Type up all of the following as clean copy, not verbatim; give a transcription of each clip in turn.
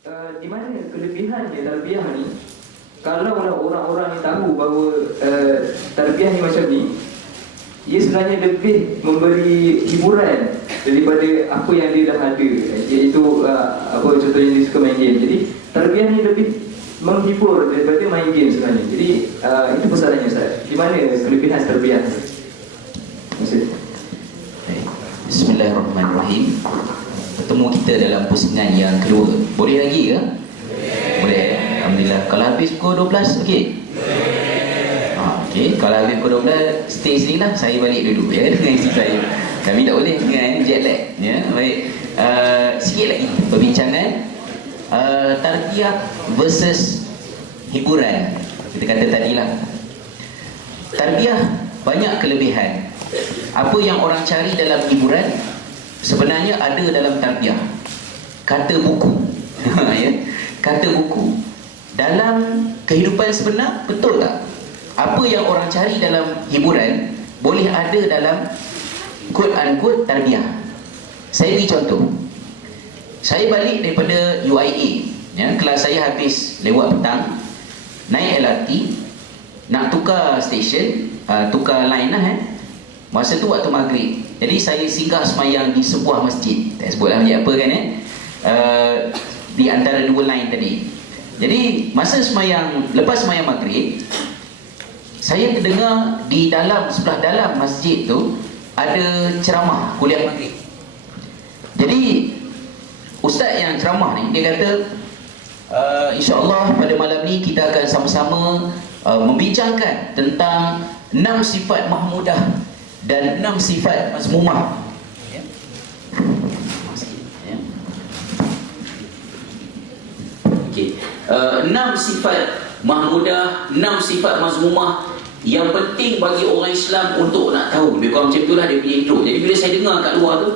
Di mana kelebihannya tarbiyah ni? Kalau orang-orang ni tahu bahawa tarbiyah ni macam ni, ia sebenarnya lebih memberi hiburan daripada apa yang dia dah ada, iaitu apa contohnya dia suka main game. Jadi tarbiyah ni lebih menghibur daripada main game sebenarnya. Jadi itu persoalannya Ustaz. Di mana kelebihan tarbiyah? Bismillahirrahmanirrahim. Bertemu kita dalam pusingan yang kedua. Boleh lagi ke? Boleh. Alhamdulillah. Kalau habis pukul 12, okey? Okey. Kalau habis pukul 12, stay sini lah. Saya balik dulu ya dengan isteri saya. Kami tak boleh dengan jet lag. Ya, baik. Sikit lagi perbincangan tarbiyah versus hiburan. Kita kata tadilah, tarbiyah banyak kelebihan. Apa yang orang cari dalam hiburan sebenarnya ada dalam tarbiyah. Kata buku ya, kata buku dalam kehidupan sebenar, betul tak? Apa yang orang cari dalam hiburan boleh ada dalam quote unquote tarbiyah. Saya beri contoh. Saya balik daripada UIA ya, kelas saya habis lewat petang, naik LRT, nak tukar stesen, tukar line lah masa tu waktu maghrib. Jadi saya singgah semayang di sebuah masjid. Tak sebutlah masjid apa kan di antara dua line tadi. Jadi masa semayang, lepas semayang maghrib, saya terdengar di dalam, sebelah dalam masjid tu ada ceramah kuliah maghrib. Jadi ustaz yang ceramah ni dia kata, insya-Allah pada malam ni kita akan sama-sama membincangkan tentang 6 sifat mahmudah dan 6 sifat mazmumah. Okey. 6 sifat mahmudah, 6 sifat mazmumah yang penting bagi orang Islam untuk nak tahu. Lebih kurang macam itulah dia punya intro. Jadi bila saya dengar kat luar tu,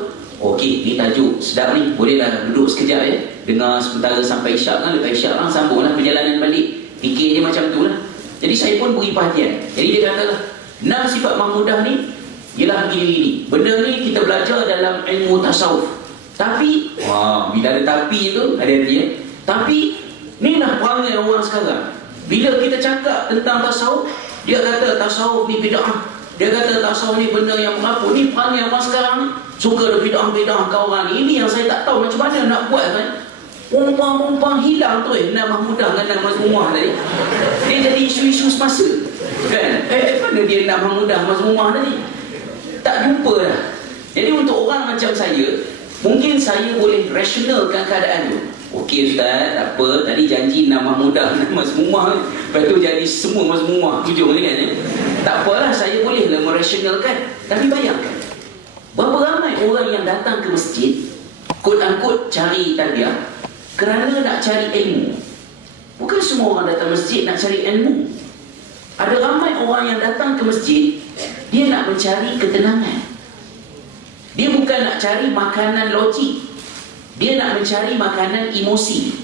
okey, ni tajuk sedap ni, bolehlah duduk sekejap ya, dengar sementara sampai isyak kan. Lepas isyak kan sambunglah perjalanan balik. Fikir dia macam tu lah. Jadi saya pun beri perhatian. Jadi dia katalah 6 sifat mahmudah ni ialah begini-begini. Benda ni kita belajar dalam ilmu tasawuf. Tapi bila ada tapi tu, hati-hati ya. Tapi ni lah perangai orang sekarang. Bila kita cakap tentang tasawuf, dia kata tasawuf ni bid'ah. Dia kata tasawuf ni benda yang mengapa. Ni perangai orang sekarang ni, suka ada bid'ah-bid'ah kau orang ni. Ini yang saya tak tahu macam mana nak buat kan. Umpang-umpang hilang tu nama mahmudah dengan nama mazmumah tadi. Dia jadi isu-isu semasa kan. Mana dia nama mahmudah mazmumah tadi? Tak jumpa dah. Jadi untuk orang macam saya, mungkin saya boleh rasionalkan keadaan tu. Okey ustaz, tak apa, tadi janji nama mudah, nama mazmumah, lepas tu jadi semua mazmumah hujung ni kan Tak apalah, saya bolehlah merasionalkan. Tapi bayangkan, berapa ramai orang yang datang ke masjid quote unquote cari tarbiyah kerana nak cari ilmu. Bukan semua orang datang masjid nak cari ilmu. Ada ramai orang yang datang ke masjid, dia nak mencari ketenangan. Dia bukan nak cari makanan logik, dia nak mencari makanan emosi.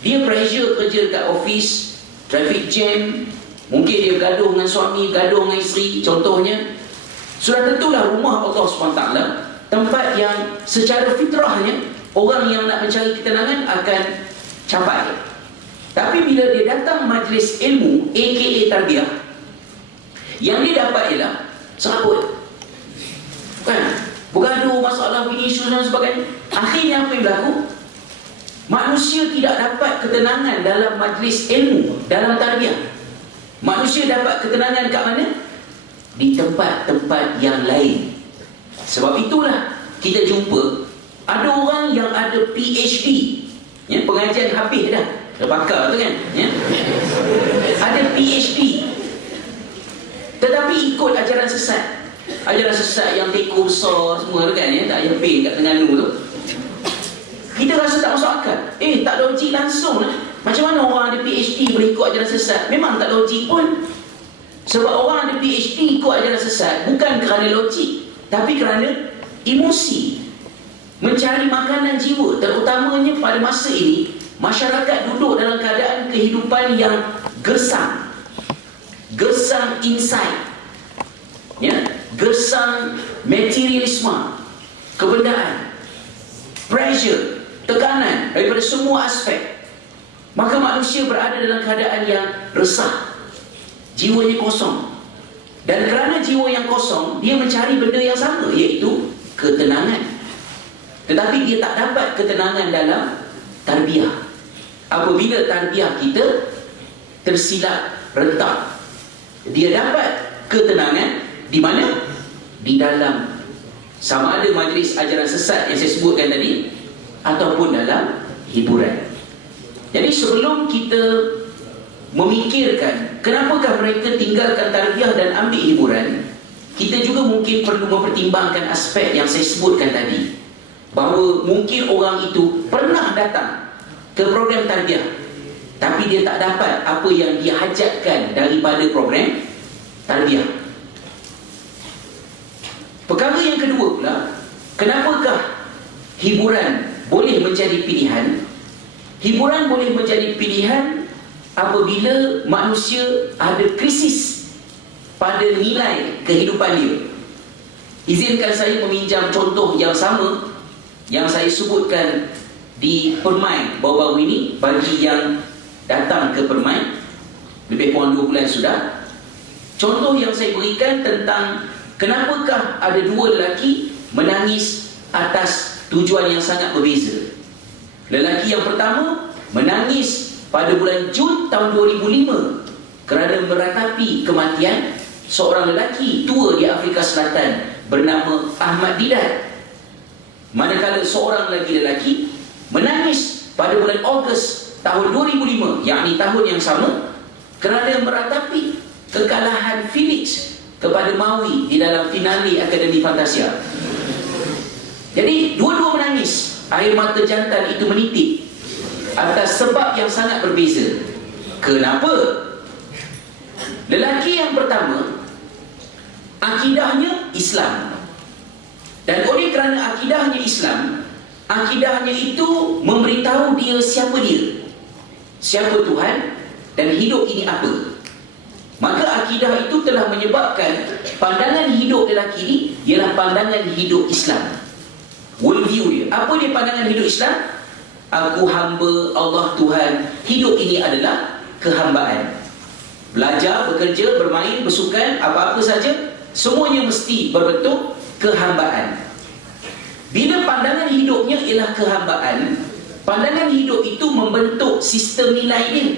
Dia pressure kerja dekat office, traffic jam, mungkin dia gaduh dengan suami, gaduh dengan isteri contohnya. Sudah tentulah rumah Allah SWT tempat yang secara fitrahnya orang yang nak mencari ketenangan akan capai. Tapi bila dia datang majlis ilmu aka tarbiyah, yang dia dapat ialah serabut kan, bergaduh masalah isu dan sebagainya. Akhirnya apa yang berlaku? Manusia tidak dapat ketenangan dalam majlis ilmu, dalam tarbiyah. Manusia dapat ketenangan kat mana? Di tempat-tempat yang lain. Sebab itulah kita jumpa ada orang yang ada PhD ya, pengajian habis dah, pakar tu kan ya? Ada PhD tetapi ikut ajaran sesat. Ajaran sesat yang teko besar semua tu kan ya, tak payah pay kat Terengganu tu. Kita rasa tak masuk akal. Tak logik langsung lah. Macam mana orang ada PhD boleh ikut ajaran sesat? Memang tak logik pun. Sebab orang ada PhD ikut ajaran sesat bukan kerana logik, tapi kerana emosi, mencari makanan jiwa. Terutamanya pada masa ini, masyarakat duduk dalam keadaan kehidupan yang gersang. Gersang insight ya, gersang materialisme, kebendaan, pressure. tekanan daripada semua aspek, maka manusia berada dalam keadaan yang resah, jiwanya kosong. Dan kerana jiwa yang kosong, dia mencari benda yang sama, iaitu ketenangan. Tetapi dia tak dapat ketenangan dalam tarbiyah. Apabila tarbiyah kita tersilap, retak, dia dapat ketenangan di mana? Di dalam, sama ada majlis ajaran sesat yang saya sebutkan tadi, ataupun dalam hiburan. Jadi sebelum kita memikirkan kenapakah mereka tinggalkan tarbiyah dan ambil hiburan, kita juga mungkin perlu mempertimbangkan aspek yang saya sebutkan tadi, bahawa mungkin orang itu pernah datang ke program tarbiyah, tapi dia tak dapat apa yang dia hajatkan daripada program tarbiyah. Perkara yang kedua pula, kenapakah hiburan boleh menjadi pilihan? Hiburan boleh menjadi pilihan apabila manusia ada krisis pada nilai kehidupan dia. Izinkan saya meminjam contoh yang sama yang saya sebutkan di Permai baru-baru ini bagi yang datang ke Permai, lebih kurang 2 bulan sudah. Contoh yang saya berikan tentang kenapakah ada 2 lelaki menangis atas tujuan yang sangat berbeza. Lelaki yang pertama menangis pada bulan Jun tahun 2005 kerana meratapi kematian seorang lelaki tua di Afrika Selatan bernama Ahmad Didat. Manakala seorang lagi lelaki menangis pada bulan Ogos tahun 2005, yakni tahun yang sama, kerana meratapi kekalahan Felix kepada Maui di dalam finale Akademi Fantasia. Jadi dua-dua menangis, air mata jantan itu menitik atas sebab yang sangat berbeza. Kenapa? Lelaki yang pertama akidahnya Islam, dan oleh kerana akidahnya Islam, akidahnya itu memberitahu dia siapa dia, siapa Tuhan, dan hidup ini apa. Maka akidah itu telah menyebabkan pandangan hidup lelaki ini ialah pandangan hidup Islam. Worldview dia, apa dia pandangan hidup Islam? Aku hamba Allah Tuhan, hidup ini adalah kehambaan. Belajar, bekerja, bermain, bersukan, apa-apa saja, semuanya mesti berbentuk kehambaan. Bila pandangan hidupnya ialah kehambaan, pandangan hidup itu membentuk sistem nilai dia.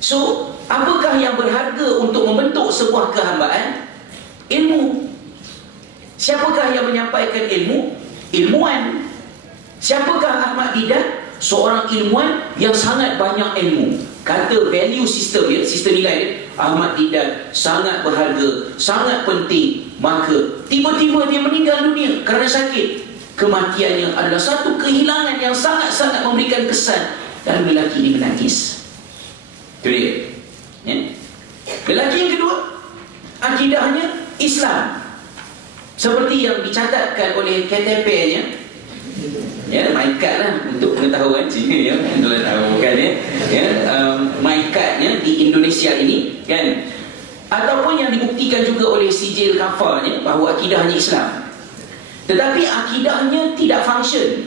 So, apakah yang berharga untuk membentuk sebuah kehambaan? Ilmu. Siapakah yang menyampaikan ilmu? Ilmuwan. Siapakah Ahmad Didat? Seorang ilmuwan yang sangat banyak ilmu. Kata value system dia, sistem nilai dia, Ahmad Didat sangat berharga, sangat penting. Maka tiba-tiba dia meninggal dunia kerana sakit. Kematiannya adalah satu kehilangan yang sangat-sangat memberikan kesan. Dan lelaki ini menangis. Itu dia, ya? Lelaki yang kedua, akidahnya Islam, seperti yang dicatatkan oleh KTP-nya, ya, MyCard lah untuk pengetahuan Cina, ya, kalau tahu kan, ya, MyCard-nya di Indonesia ini, kan, ataupun yang dibuktikan juga oleh sijil kafarnya bahawa akidahnya Islam. Tetapi akidahnya tidak function.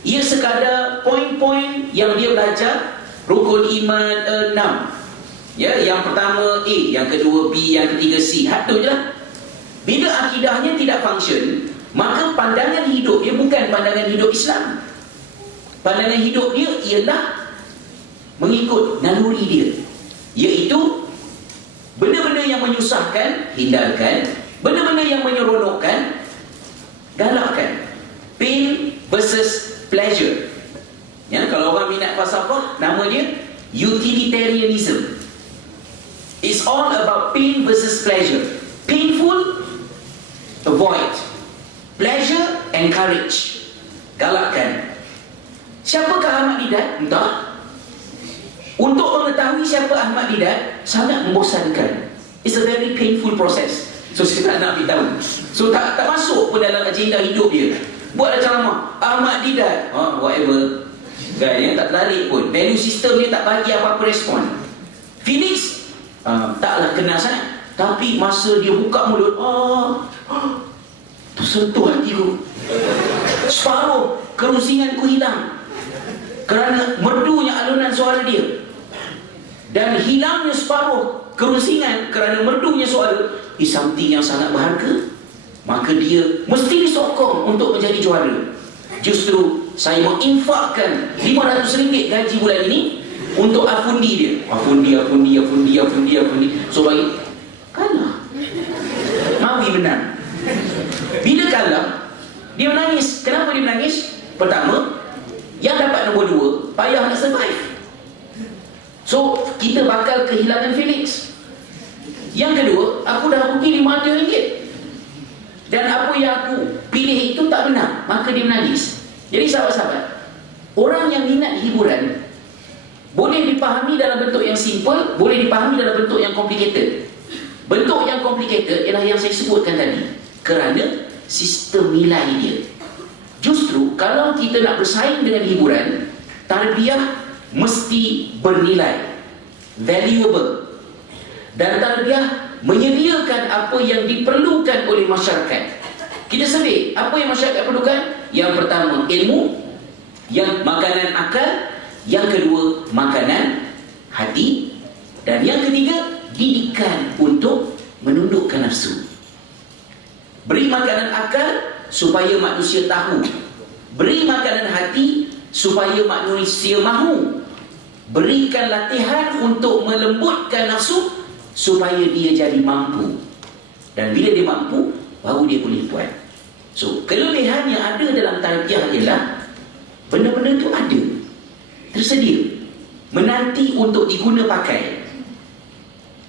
Ia sekadar poin-poin yang dia belajar. Rukun iman 6. Ya, yang pertama A, yang kedua B, yang ketiga C. Itu je lah. Bila akidahnya tidak function, maka pandangan hidup dia bukan pandangan hidup Islam. Pandangan hidup dia ialah mengikut naluri dia, iaitu benda-benda yang menyusahkan, hindarkan. Benda-benda yang menyeronokkan, galakkan. Pain versus pleasure. Ya, kalau orang minat falsafah, nama dia utilitarianism. It's all about pain versus pleasure. Painful, avoid. Pleasure, encourage. Galakkan. Siapakah Ahmad Didat? Entah. Untuk mengetahui siapa Ahmad Didat sangat membosankan. It's a very painful process. So saya tak nak beritahu. So tak masuk pun dalam agenda hidup dia. Buat ceramah Ahmad Didat, whatever, kan, ya, tak tertarik pun. Value system dia tak bagi apa-apa respon. Felix taklah kenal sangat, tapi masa dia buka mulut, tersentuh hatiku. Separuh kerusinganku hilang kerana merdunya alunan suara dia, dan hilangnya separuh kerusingan kerana merdunya suara is something yang sangat berharga. Maka dia mesti disokong untuk menjadi juara. Justru saya menginfakkan RM500 gaji bulan ini untuk afundi dia. Afundi. So bagi kalah, Mawi menang. Bila kalah, dia menangis. Kenapa dia menangis? Pertama, yang dapat nombor 2 payah nak survive. So kita bakal kehilangan Felix. Yang kedua, aku dah rugi RM500, dan apa yang aku pilih itu tak benar, maka dia menangis. Jadi sahabat-sahabat, orang yang minat hiburan boleh dipahami dalam bentuk yang simple, boleh dipahami dalam bentuk yang complicated. Bentuk yang complicated ialah yang saya sebutkan tadi, kerana sistem nilai dia. Justru kalau kita nak bersaing dengan hiburan, tarbiyah mesti bernilai, valuable. Dan tarbiyah menyediakan apa yang diperlukan oleh masyarakat. Kita sedih, apa yang masyarakat perlukan? Yang pertama, ilmu. Yang makanan akal. Yang kedua, makanan hati. Dan yang ketiga, didikan untuk menundukkan nafsu. Beri makanan akal supaya manusia tahu. Beri makanan hati supaya manusia mahu. Berikan latihan untuk melembutkan nafsu supaya dia jadi mampu. Dan bila dia mampu, baru dia boleh buat. So, kelebihan yang ada dalam tarbiyah ialah benda-benda itu ada, tersedia, menanti untuk diguna pakai.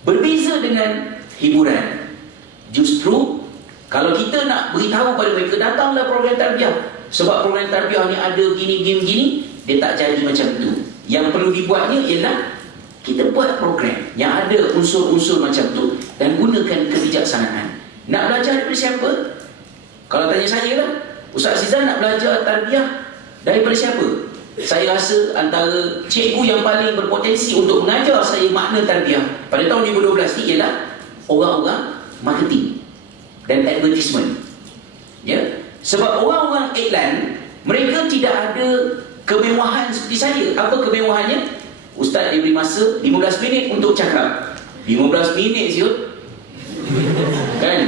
Berbeza dengan hiburan. Justru kalau kita nak beritahu pada mereka, datanglah program tarbiyah, sebab program tarbiyah ni ada gini, dia tak jadi macam tu. Yang perlu dibuatnya ialah kita buat program yang ada unsur-unsur macam tu dan gunakan kebijaksanaan. Nak belajar daripada siapa? Kalau tanya saya lah, Ustaz Azizan nak belajar tarbiyah daripada siapa? Saya rasa antara cikgu yang paling berpotensi untuk mengajar saya makna tarbiyah pada tahun 2012 ni ialah orang-orang marketing dan advertisement. Ya? Sebab orang-orang iklan, mereka tidak ada kemewahan seperti saya. Apa kemewahannya? Ustaz diberi masa 15 minit untuk cakap. 15 minit siut. Kan?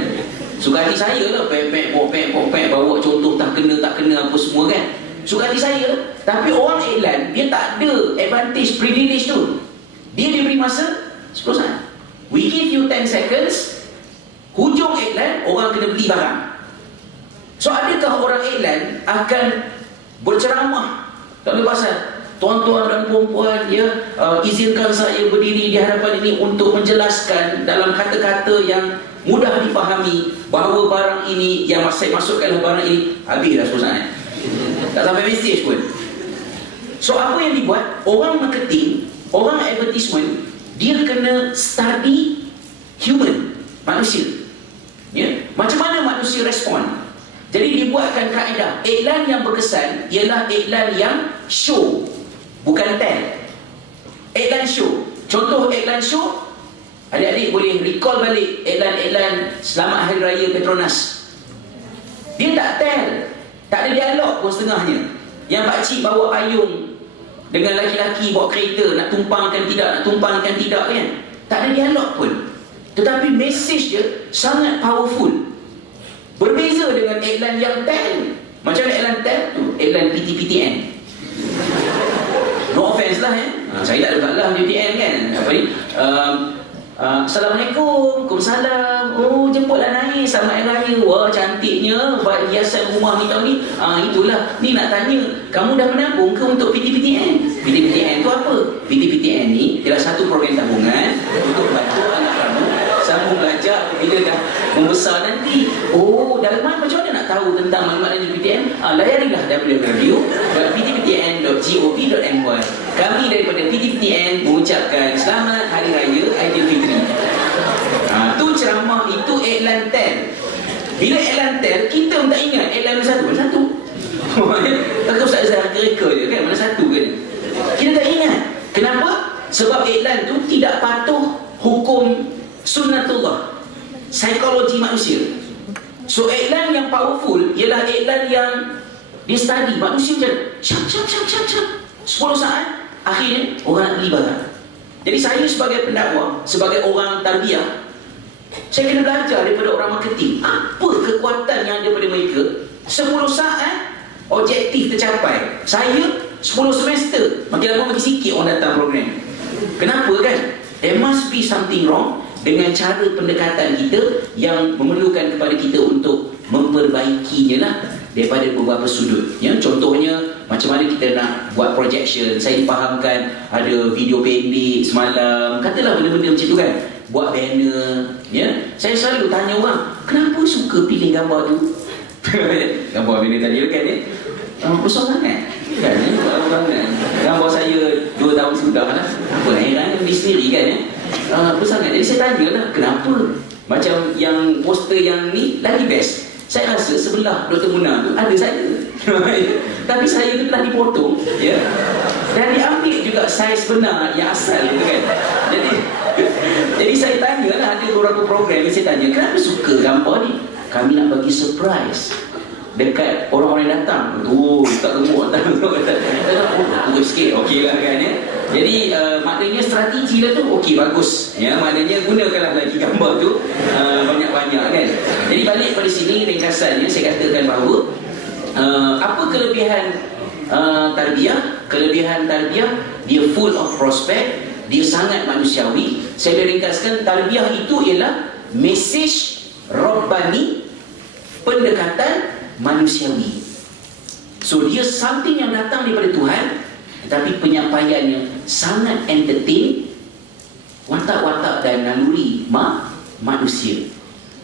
Suka hati saya lah, pek, bawa contoh tak kena apa semua kan. Suka hati saya lah. Tapi orang iklan, dia tak ada advantage, privilege tu. Dia diberi masa 10 saat. We give you 10 seconds. Hujung iklan, orang kena beli barang. So adakah orang iklan akan berceramah dalam pasal tuan-tuan dan puan-puan, ya, izinkan saya berdiri di hadapan ini untuk menjelaskan dalam kata-kata yang mudah dipahami bahawa barang ini yang saya masukkan barang ini. Habis dah susah kan? Tak sampai message pun. So apa yang dibuat? Orang marketing, orang advertisement, dia kena study human, manusia. Ya? Macam mana manusia respon? Jadi dibuatkan kaedah, iklan yang berkesan ialah iklan yang show, bukan tell. Iklan show. Contoh iklan show, adik-adik boleh recall balik iklan-iklan Selamat Hari Raya Petronas. Dia tak tell, tak ada dialog pun setengahnya. Yang pakcik bawa payung dengan laki-laki bawa kereta, nak tumpangkan tidak kan. Tak ada dialog pun. Tetapi message dia sangat powerful. Berbeza dengan iklan yang tell. Macam iklan tell tu, iklan PT-PTN. No offense lah ya. Saya tak ada masalah PTN kan. Apa ni? Assalamualaikum. Waalaikumsalam. Oh, jemputlah Nais, selamat hari raya. Wah, cantiknya hiasan rumah ni tahun ni. Itulah. Ni nak tanya, kamu dah menabung ke untuk PT-PTN? PT-PTN tu apa? PT-PTN ni ialah satu program tabungan untuk bantu anak kamu sambung belajar bila dah membesar nanti. Oh, dalaman macam mana nak tahu tentang maklumat lanjut PTN? Layarilah www.ptptn.gov.my. Kami daripada PTPTN mengucapkan selamat Hari Raya Aidilfitri. Tu ceramah, itu iklan tel. Bila iklan tel, kita pun tak ingat iklan mana satu. Tak Ustaz Azhar reka je kan, mana satu kan. Kita tak ingat. Kenapa? Sebab iklan tu tidak patuh hukum sunnatullah, psikologi manusia. So iklan yang powerful ialah iklan yang Dia study, manusia macam syap 10 saat, akhirnya orang nak beli barang. Jadi saya sebagai pendakwa, sebagai orang tarbiyah, saya kena belajar daripada orang marketing. Apa kekuatan yang ada pada mereka? 10 saat objektif tercapai. Saya 10 semester, makin lama makin sikit orang datang program. Kenapa kan? There must be something wrong dengan cara pendekatan kita yang memerlukan kepada kita untuk memperbaikinya lah daripada beberapa sudut. Ya, contohnya macam mana kita nak buat projection. Saya dipahamkan ada video pendek semalam, katalah benda-benda macam tu kan, buat banner. Ya, saya selalu tanya orang, kenapa suka pilih gambar tu? Gambar banner tadi kan ya, besar sangat kan ya, gambar saya 2 tahun sudah lah, apa heran beli sendiri kan ya, besar sangat. Jadi saya tanya lah, kenapa macam yang poster yang ni lagi best. Saya rasa sebelah Dr. Munah tu ada saya. Tapi saya tu telah dipotong, ya. Dan diambil juga saiz benar yang asal tu kan. Jadi saya tanya lah, ada beberapa program yang saya tanya, kenapa suka gambar ni? Kami nak bagi surprise dekat orang-orang yang datang. Tak gemuk datang. Kurus sikit, okey lah kan ya. Jadi maknanya strategi lah tu okey, bagus ya, maknanya gunakanlah lagi gambar tu banyak-banyak kan. Jadi balik pada sini, ringkasannya saya katakan bahawa apa kelebihan tarbiyah? Kelebihan tarbiyah, dia full of prospect, dia sangat manusiawi. Saya boleh ringkaskan, tarbiyah itu ialah message Rabbani, pendekatan manusiawi. So dia something yang datang daripada Tuhan, tetapi penyampaiannya sangat entertain, watak-watak dan naluri manusia.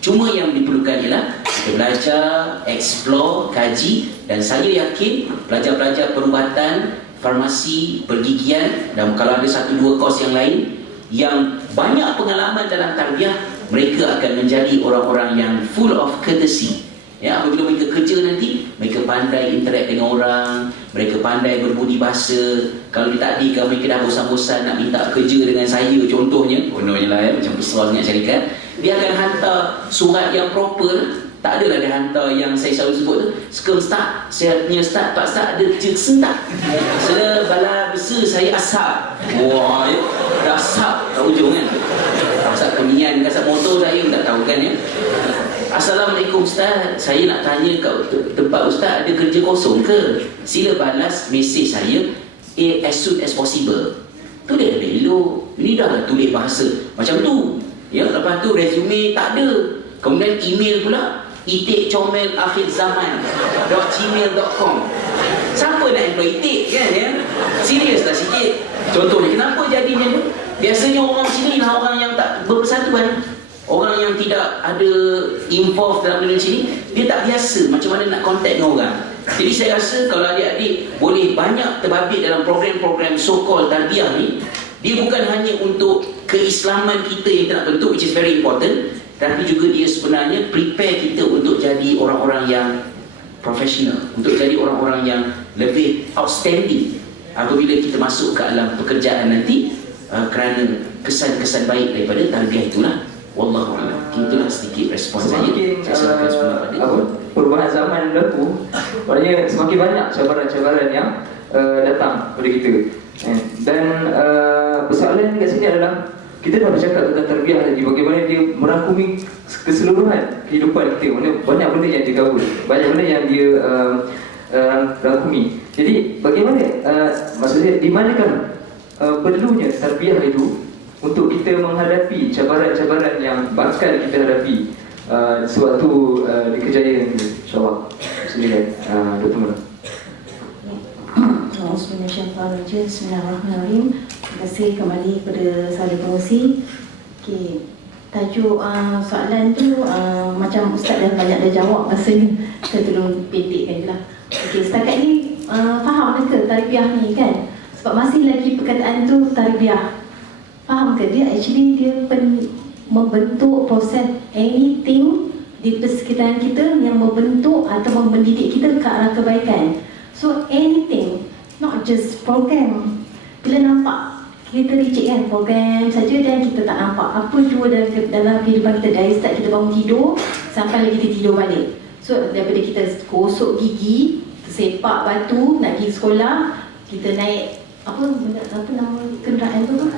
Cuma yang diperlukan ialah kita belajar, explore, kaji. Dan saya yakin pelajar-pelajar perubatan, farmasi, pergigian, dan kalau ada 1-2 kos yang lain yang banyak pengalaman dalam tarbiyah, mereka akan menjadi orang-orang yang full of courtesy. Ya, apabila mereka kerja nanti, mereka pandai interact dengan orang, mereka pandai berbudi bahasa. Kalau ditakdirkan mereka dah bosan-bosan nak minta kerja dengan saya contohnya lah ya, macam besar sangat syarikat, dia akan hantar surat yang proper. Tak adalah dia hantar yang saya selalu sebut tu, sekem start, saya punya start, pak start ada je sentak. Saya bala besar saya asap. Wah, ya, dah asap tak ujung kan. Asap kemian, asap motor saya tak tahu kan ya. Assalamualaikum Ustaz, saya nak tanya kat tempat Ustaz ada kerja kosong ke? Sila balas mesej saya as soon as possible. Tulis elok. Ini dah lah tulis bahasa macam tu. Ya, lepas tu resume tak ada. Kemudian email pula itik@akhirzaman.gmail.com. Siapa nak employ itik kan ya? Serius lah sikit. Contohnya, kenapa jadinya tu? Biasanya orang sini lah orang yang tak berpersatuan, orang yang tidak ada involved dalam benda sini, dia tak biasa macam mana nak contact dengan orang. Jadi saya rasa kalau adik-adik boleh banyak terbabit dalam program-program so-called tarbiyah ni, dia bukan hanya untuk keislaman kita yang kita nak bentuk, which is very important, tapi juga dia sebenarnya prepare kita untuk jadi orang-orang yang profesional, untuk jadi orang-orang yang lebih outstanding apabila kita masuk ke alam pekerjaan nanti, kerana kesan-kesan baik daripada tarbiyah itulah. Wallahu a'lam. Itulah sedikit respon saya. Saya serahkan semua pada perubahan zaman berlaku, maknanya semakin banyak cabaran-cabaran yang datang kepada kita. Dan persoalan kat sini adalah kita dah bercakap tentang tarbiyah tadi, bagaimana dia merangkumi keseluruhan kehidupan kita. Mana banyak benda yang dia cover, banyak benda yang dia rangkumi. Jadi bagaimana maksudnya di manakah perlunya tarbiyah itu untuk kita menghadapi cabaran-cabaran yang bakal kita hadapi sewaktu di kejayaan ini, insyaAllah. Silakan Dr. Munah. Bismillahirrahmanirrahim. Terima kasih kembali kepada sahabat pengurusi. Okey, tajuk soalan tu macam Ustaz dah banyak dah jawab, rasanya saya tolong pendekkan je lah. Okey, setakat ni faham ke tarbiyah ni kan? Sebab masih lagi perkataan tu tarbiyah. Faham ke dia actually dia membentuk proses anything di persekitaran kita yang membentuk atau mendidik kita ke arah kebaikan. So anything, not just program. Bila nampak kita licik kan program saja dan kita tak nampak apa jua dalam kehidupan kita dari start kita bangun tidur sampai lagi kita tidur balik. So daripada kita gosok gigi sepak batu nak pergi sekolah, kita naik apa nama kenderaan tu?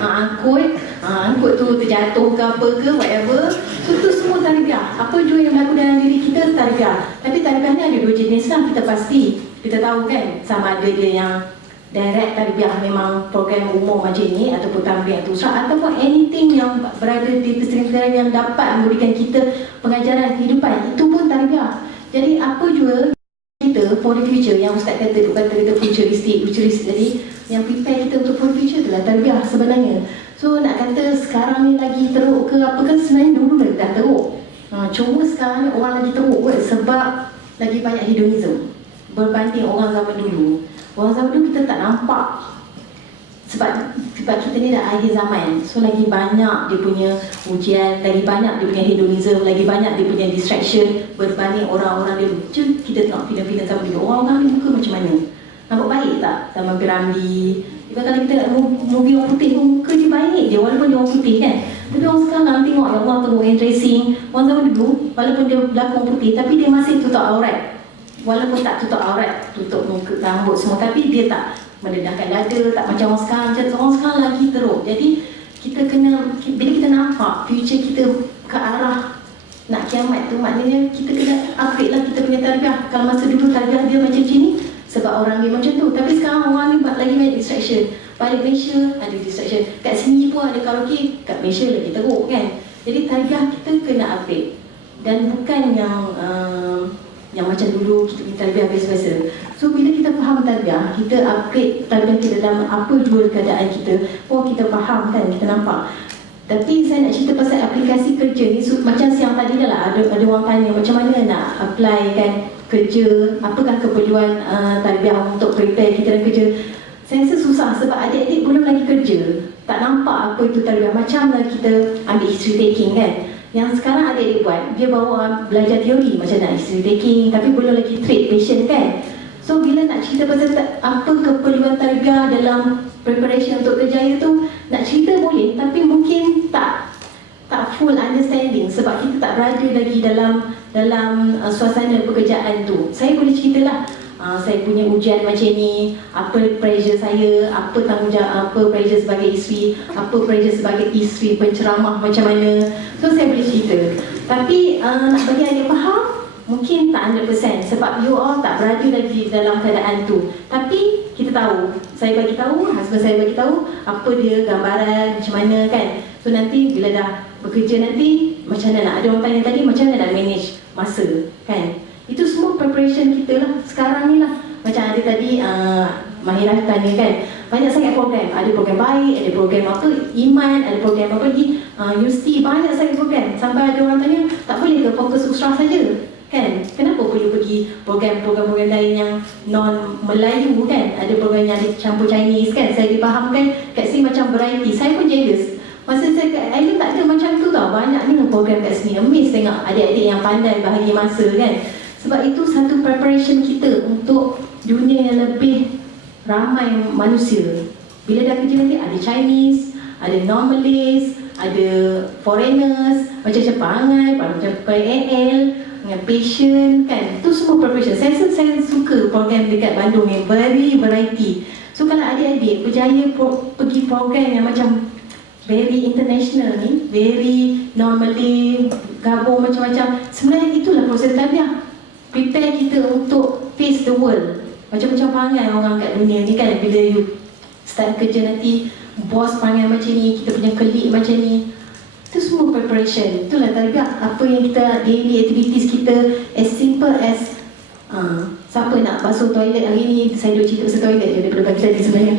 Angkut tu terjatuh ke apa ke, whatever. So tu semua tarbiyah. Apa jua yang berlaku dalam diri kita, tarbiyah. Tapi tarbiyah ni ada dua jenis lah, kita pasti. Kita tahu kan, sama ada dia yang direct tarbiyah, memang program umum macam ni, ataupun tarbiyah tu ataupun anything yang berada di persekitaran yang dapat memberikan kita pengajaran kehidupan, itu pun tarbiyah. Jadi apa jua kita for the future, yang Ustaz kata futuristic tadi, yang prepare kita untuk for the future tu lah tarbiyah sebenarnya. So nak kata sekarang ni lagi teruk ke apa ke, sebenarnya dulu dah teruk. Cuma sekarang ni orang lagi teruk kot, sebab lagi banyak hedonism berbanding orang zaman dulu. Orang zaman dulu kita tak nampak, sebab kita ni dah akhir zaman. So lagi banyak dia punya ujian, lagi banyak dia punya hedonism, lagi banyak dia punya distraction berbanding orang-orang dulu. Kita tengok filem-filem zaman dulu, orang-orang ni muka macam mana? Nampak baik tak zaman Piramli? Even kalau kita tengok movie orang putih pun muka dia baik je, walaupun dia orang putih kan. Tapi orang sekarang tengok, ya Allah, tengok hand dressing. Orang zaman dulu, walaupun dia berlakon putih, tapi dia masih tutup aurat. Walaupun tak tutup aurat, tutup muka, rambut semua, tapi dia tak mendedahkan dada, tak macam orang sekarang. Orang sekarang lagi teruk. Jadi kita kena, bila kita nampak future kita ke arah nak kiamat tu, maknanya kita kena upgrade lah kita punya tarbiyah. Kalau masa dulu tarbiyah dia macam ni, sebab orang dia macam tu. Tapi sekarang orang ni lagi banyak distraction. Balik Malaysia ada distraction, kat sini pun ada karaoke, kat Malaysia lagi teruk kan. Jadi tarbiyah kita kena upgrade. Dan bukan yang macam dulu kita punya tarbiyah biasa-biasa. So bila kita faham tarbiyah, kita upgrade tarbiyah kita dalam apa jua keadaan kita. Kita faham kan, kita nampak. Tapi saya nak cerita pasal aplikasi kerja ni. So, macam siang tadi dah lah, ada orang tanya macam mana nak apply kan kerja, apakah keperluan tarbiyah untuk prepare kita dalam kerja. Saya rasa susah sebab adik-adik belum lagi kerja, tak nampak apa itu tarbiyah. Macam lah kita ambil history taking kan, yang sekarang adik-adik buat, dia bawa belajar teori macam nak history taking, tapi belum lagi trade passion kan. So bila nak cerita pasal apa keperluan tarbiyah dalam preparation untuk kerjaya tu, nak cerita boleh, tapi mungkin tak full understanding sebab kita tak berada lagi dalam suasana pekerjaan tu. Saya boleh ceritalah, saya punya ujian macam ni, apa pressure saya, apa tanggungjawab, apa pressure sebagai isteri, apa pressure sebagai isteri penceramah macam mana. So saya boleh cerita. Tapi nak bagi adik faham, mungkin tak 100% sebab you all tak berada lagi dalam keadaan tu. Tapi kita tahu, saya bagi tahu, husband saya bagi tahu apa dia gambaran macam mana kan. So nanti bila dah bekerja nanti, macam mana nak, ada orang tanya tadi macam mana nak manage masa kan. Itu semua preparation kita lah sekarang ni lah. Macam ada tadi Mahirah tanya kan, banyak sangat program. Ada program baik, ada program apa iman, ada program apa lagi UST, banyak sangat program. Sampai ada orang tanya, tak boleh ke fokus usrah saja kan? Kenapa perlu pergi program-program lain yang non-Melayu kan? Ada program yang ada campur Chinese kan? Saya dipahamkan kat sini macam variety. Saya pun jealous. Masa saya kat Island tak ada macam tu tau. Banyak ni program kat sini. Amazed tengok adik-adik yang pandai bahagi masa kan. Sebab itu satu preparation kita untuk dunia yang lebih ramai manusia. Bila dah kerja nanti ada Chinese, ada non-Malays, ada foreigners, macam Pangai, macam PAL, dengan passion kan. Itu semua preparation. Saya suka program dekat Bandung ni, very variety. So kalau adik-adik berjaya pergi program yang macam very international ni, very non-Malay, gabung macam-macam, sebenarnya itulah proses tarbiyah. Prepare kita untuk face the world. Macam-macam perangai orang kat dunia ni kan. Bila you start kerja nanti, bos perangai macam ni, kita punya colleague macam ni. Itu semua preparation. Itulah tarbiyah. Apa yang kita, daily activities kita, as simple as siapa nak basuh toilet hari ni, saya duduk cerita pasal toilet je daripada pagi tadi sebenarnya.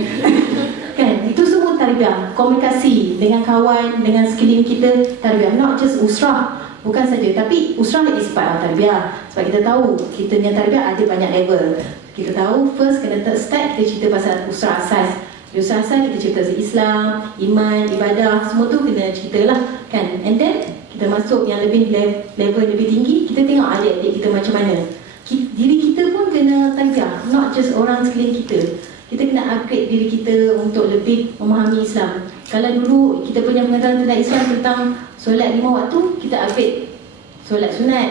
Kan? Itu semua tarbiyah. Komunikasi dengan kawan, dengan sekeliling kita, tarbiyah. Not just usrah. Bukan saja, tapi usrah is part of tarbiyah. Sebab kita tahu, kita punya tarbiyah ada banyak level. Kita tahu, first kena start, kita cerita pasal usrah asas. Di usrah asas, kita cerita pasal Islam, iman, ibadah, semua tu kena ceritalah kan. And then, kita masuk yang lebih level lebih tinggi, kita tengok adik-adik kita macam mana. Diri kita pun kena tarbiyah, not just orang sekeliling kita. Kita kena upgrade diri kita untuk lebih memahami Islam. Kalau dulu kita punya pengetahuan tentang Islam tentang solat 5 waktu, kita upgrade solat sunat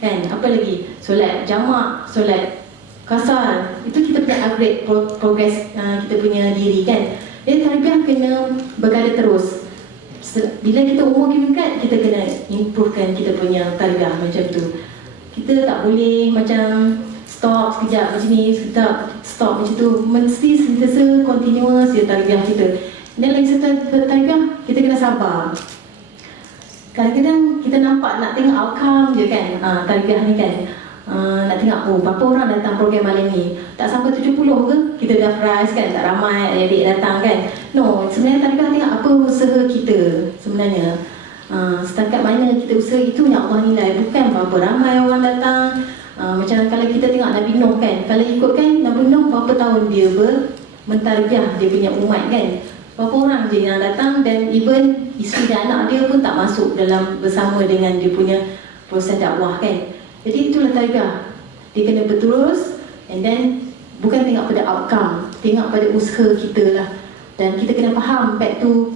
kan, apa lagi, solat jamak, solat kasar. Itu kita punya upgrade progress kita punya diri kan. Jadi tarbiyah kena berkala terus. Bila kita umur kita meningkat, kita kena improvekan kita punya tarbiyah macam tu. Kita tak boleh macam stop sekejap macam ni, sekejap stop macam tu. Mesti sentiasa continuous je tarbiyah kita. Dan lagi satu tarbiyah, kita kena sabar. Kadang-kadang kita nampak nak tengok outcome je kan, tarbiyah ni kan. Nak tengok, berapa orang datang program malam ni. Tak sampai 70 ke, kita dah frust kan, tak ramai adik datang kan. No, sebenarnya tarbiyah tengok apa usaha kita sebenarnya. Setakat mana kita usaha itu yang Allah nilai, bukan berapa ramai orang datang. Macam kalau kita tengok Nabi Nuh kan, kalau ikutkan Nabi Nuh berapa tahun dia mentarbiyah dia punya umat kan. Berapa orang je yang datang, dan even isteri dan anak dia pun tak masuk dalam bersama dengan dia punya proses dakwah kan. Jadi itulah tarbiyah. Dia kena berterus, and then bukan tengok pada outcome, tengok pada usaha kita lah. Dan kita kena faham back to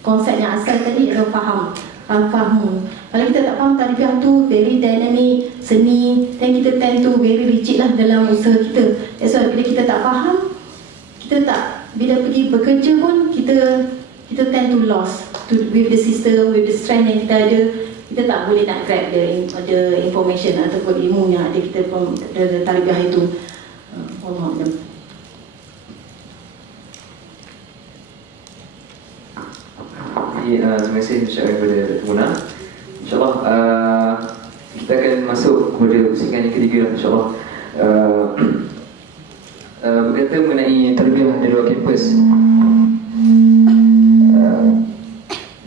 konsep yang asal tadi adalah faham. Faham. Kalau kita tak faham tarbiyah tu very dynamic, seni, dan kita tend to very rigid lah dalam usaha kita. That's why bila kita tak faham, kita tak, bila pergi bekerja pun kita tend to lost with the system, with the strength yang kita ada. Kita tak boleh nak grab the information ataupun ilmu yang ada kita pun dari tarbiyah itu. Allah. Jadi terima kasih ucapkan kepada Datuk Muna. InsyaAllah kita akan masuk kepada pusingan yang ketiga lah, insyaAllah. Berkata mengenai tarbiyah di luar kampus.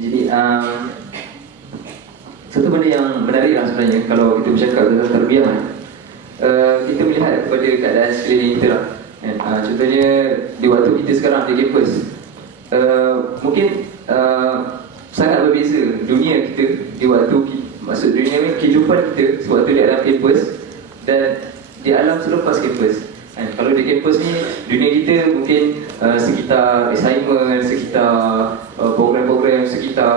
Jadi satu benda yang menarik lah sebenarnya kalau kita bercakap tentang tarbiyah, kita melihat kepada keadaan sekeliling kita lah. Contohnya di waktu kita sekarang di kampus, mungkin sangat berbeza dunia kita di waktu, maksud dunia kehidupan kita sewaktu di alam kampus dan di alam selepas kampus. Kalau di kampus ni, dunia kita mungkin sekitar assignment, sekitar program-program, sekitar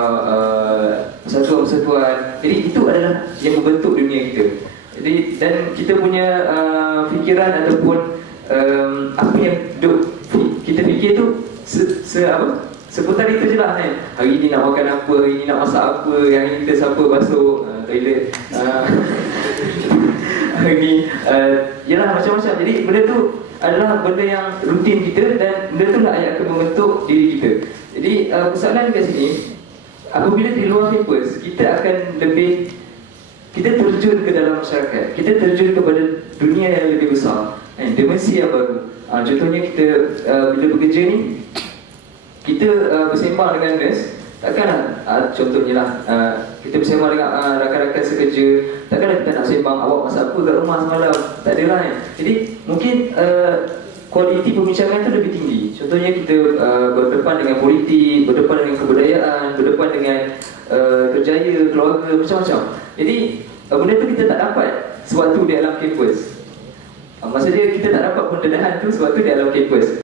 persatuan-persatuan. Jadi itu adalah yang membentuk dunia kita. Jadi dan kita punya fikiran ataupun apa yang kita fikir tu seputar itu je lah kan. Hari ni nak makan apa, hari ni nak masak apa, hari ni kita siapa basuh toilet, hari ni yalah macam-macam. Jadi benda tu adalah benda yang rutin kita dan benda tu lah yang akan membentuk diri kita. Jadi persoalan kat sini, apabila di luar kampus, kita akan lebih, kita terjun ke dalam masyarakat, kita terjun kepada dunia yang lebih besar, dimensi yang baru. Contohnya kita bila bekerja ni, kita bersembang dengan nurse, takkanlah contohnya lah kita bersembang dengan rakan-rakan sekerja, takkanlah kita nak sembang awak masak apa kat rumah semalam, tak adalah kan. Jadi mungkin kualiti perbincangan tu lebih tinggi. Contohnya kita berdepan dengan politik, berdepan dengan kebudayaan, berdepan dengan kerjaya, keluarga, macam-macam. Jadi benda tu kita tak dapat sewaktu di alam kampus. Maksudnya kita tak dapat pendedahan tu sewaktu di alam kampus.